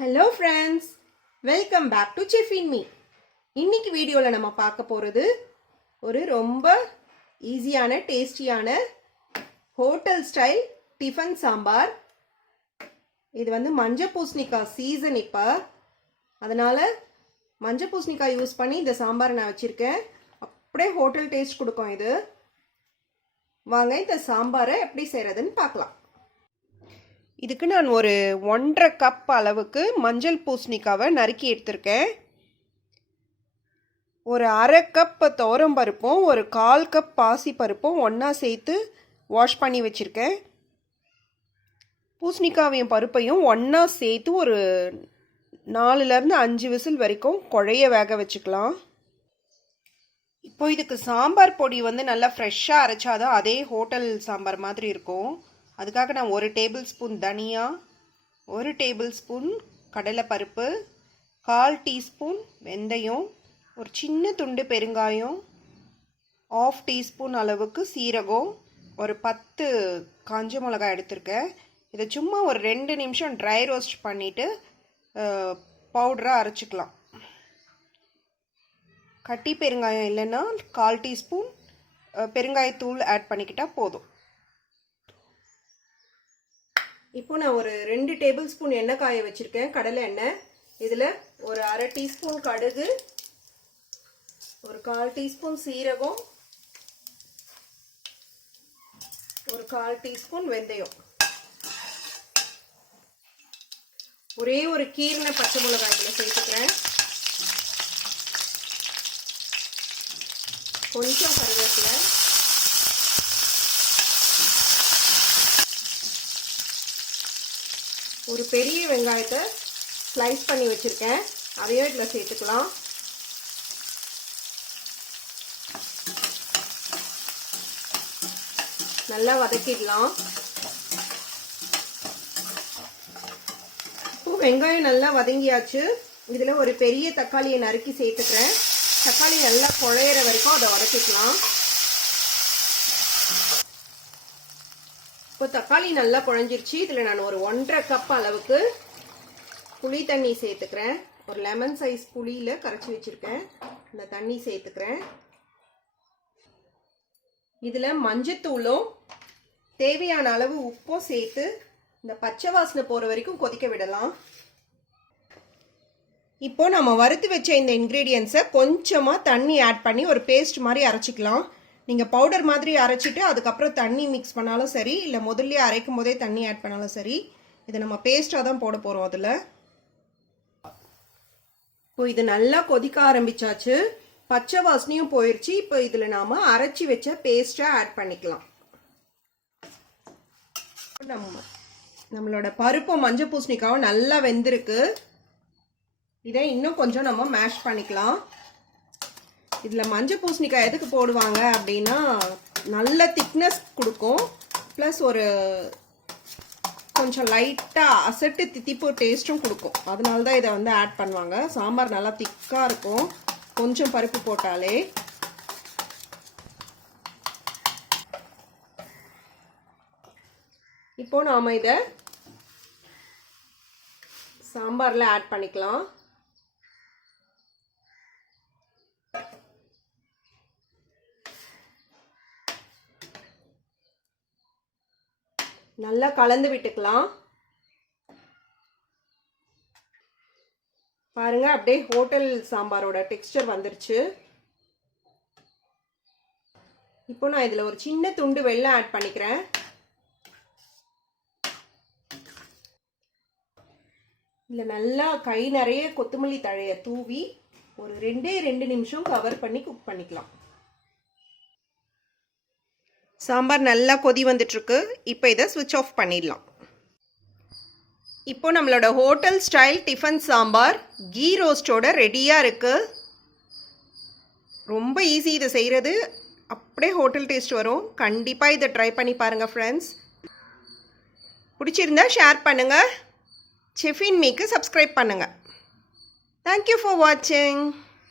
Hello friends, welcome back to Tiffin me. இன்னைக்கு வீடியோல நம்ம பார்க்க போறது ஒரு ரொம்ப ஈஸியான டேஸ்டியான ஹோட்டல் ஸ்டைல் டிஃபன் சாம்பார். இது வந்து மஞ்சள் பூசணிக்காய் சீசன் இப்ப. அதனால மஞ்சள் பூசணிக்காய் யூஸ் பண்ணி இந்த சாம்பார் நான் வச்சிருக்கேன். அப்படியே ஹோட்டல் டேஸ்ட் கொடுக்கும் இது. வாங்க இந்த சாம்பாரை எப்படி செய்யறதுன்னு பார்க்கலாம். இதுக்கு நான் ஒரு 1.5 கப் அளவுக்கு மஞ்சள் பூசணிக்காவை நறுக்கி எடுத்திருக்கேன். ஒரு 1/2 கப் துவரம்பருப்பும் ஒரு 1/4 கப் பாசிப்பருப்பும் ஒன்றா சேர்த்து வாஷ் பண்ணி வச்சுருக்கேன். பூசணிக்காவையும் பருப்பையும் ஒன்றா சேர்த்து ஒரு 4லேருந்து 5 விசில் வரைக்கும் குழைய வேக வச்சுக்கலாம். இப்போ இதுக்கு சாம்பார் பொடி வந்து நல்லா ஃப்ரெஷ்ஷாக அரைச்சாதான் அதே ஹோட்டல் சாம்பார் மாதிரி இருக்கும். அதுக்காக நான் 1 டேபிள் ஸ்பூன் தனியா, 1 டேபிள் ஸ்பூன் கடலைப்பருப்பு, 1/4 டீஸ்பூன் வெந்தயம், ஒரு சின்ன துண்டு பெருங்காயம், 1/2 டீஸ்பூன் அளவுக்கு சீரகம், ஒரு 10 காஞ்ச மிளகாய் எடுத்திருக்கேன். இதை சும்மா ஒரு 2 நிமிஷம் ட்ரை ரோஸ்ட் பண்ணிவிட்டு பவுடராக அரைச்சிக்கலாம். கட்டி பெருங்காயம் இல்லைன்னா 1/4 டீஸ்பூன் பெருங்காயத்தூள் ஆட் பண்ணிக்கிட்டால் போதும். இப்போ நான் ஒரு 2 டேபிள் ஸ்பூன் எண்ணெய் காய வச்சுருக்கேன், கடலை எண்ணெய். இதில் ஒரு 1/2 டீஸ்பூன் கடுகு, ஒரு 1/4 டீஸ்பூன் சீரகம், ஒரு 1/4 டீஸ்பூன் வெந்தயம், ஒரே ஒரு கீரின பச்சை மிளகாய் இதில் சேர்த்துக்கிறேன். கொஞ்சம் கருவேப்பிலை, ஒரு பெரிய வெங்காயத்தை ஸ்லைஸ் பண்ணி வச்சுருக்கேன், அதையும் இதில் சேர்த்துக்கலாம். நல்லா வதக்கிடலாம். இப்போ வெங்காயம் நல்லா வதங்கியாச்சு. இதில் ஒரு பெரிய தக்காளியை நறுக்கி சேர்த்துக்கிறேன். தக்காளி நல்லா குழையிற வரைக்கும் அதை வதக்கிக்கலாம். இப்போ தக்காளி நல்லா குழஞ்சிருச்சு. இதில் நான் ஒரு 1.5 கப் அளவுக்கு புளி தண்ணி சேர்த்துக்கிறேன். ஒரு லெமன் சைஸ் புளியில் கரைச்சி வச்சுருக்கேன், இந்த தண்ணி சேர்த்துக்கிறேன். இதில் மஞ்சத்தூளும் தேவையான அளவு உப்பும் சேர்த்து இந்த பச்சை வாசனை போகிற வரைக்கும் கொதிக்க விடலாம். இப்போ நம்ம வறுத்து வச்ச இந்த இன்க்ரீடியன்ஸை கொஞ்சமாக தண்ணி ஆட் பண்ணி ஒரு பேஸ்ட் மாதிரி அரைச்சிக்கலாம். நீங்கள் பவுடர் மாதிரி அரைச்சிட்டு அதுக்கப்புறம் தண்ணி மிக்ஸ் பண்ணாலும் சரி, இல்லை முதல்ல அரைக்கும் போதே தண்ணி ஆட் பண்ணாலும் சரி. இதை நம்ம பேஸ்ட்டாக தான் போட போகிறோம் அதில். இப்போ இது நல்லா கொதிக்க ஆரம்பிச்சாச்சு, பச்சை வாசனையும் போயிடுச்சு. இப்போ இதில் நாம் அரைச்சி வச்ச பேஸ்ட்டை ஆட் பண்ணிக்கலாம். நம்மளோட பருப்பும் மஞ்சள் பூசணிக்காவும் நல்லா வெந்திருக்கு. இதை இன்னும் கொஞ்சம் நம்ம மேஷ் பண்ணிக்கலாம். இதில் மஞ்சள் பூசணிக்காய் எதுக்கு போடுவாங்க அப்படின்னா நல்ல திக்னஸ் கொடுக்கும், ப்ளஸ் ஒரு கொஞ்சம் லைட்டாக அசட்டு தித்திப்பு டேஸ்ட்டும் கொடுக்கும். அதனால தான் இதை வந்து ஆட் பண்ணுவாங்க. சாம்பார் நல்லா திக்காக இருக்கும் கொஞ்சம் பருப்பு போட்டாலே. இப்போ நாம் இதை சாம்பாரில் ஆட் பண்ணிக்கலாம். நல்லா கலந்து விட்டுக்கலாம். பாருங்க, அப்படியே ஹோட்டல் சாம்பாரோட டெக்ஸ்டர் வந்துருச்சு. இப்போ நான் இதில் ஒரு சின்ன துண்டு வெல்லம் ஆட் பண்ணிக்கிறேன். இதில் நல்லா கை நிறைய கொத்தமல்லி தழையை தூவி ஒரு 2 நிமிஷம் கவர் பண்ணி குக் பண்ணிக்கலாம். சாம்பார் நல்லா கொதி வந்துட்டுருக்கு. இப்போ இதை ஸ்விட்ச் ஆஃப் பண்ணிடலாம். இப்போ நம்மளோட hotel style tiffin sambar ghee ரோஸ்டோட ரெடியாக இருக்குது. ரொம்ப ஈஸி இதை செய்கிறது, அப்படியே ஹோட்டல் டேஸ்ட் வரும். கண்டிப்பாக இதை ட்ரை பண்ணி பாருங்கள் ஃப்ரெண்ட்ஸ். பிடிச்சிருந்தா ஷேர் பண்ணுங்கள், டிஃபின் மீக்கு சப்ஸ்கிரைப் பண்ணுங்கள். தேங்க்யூ ஃபார் வாட்சிங்.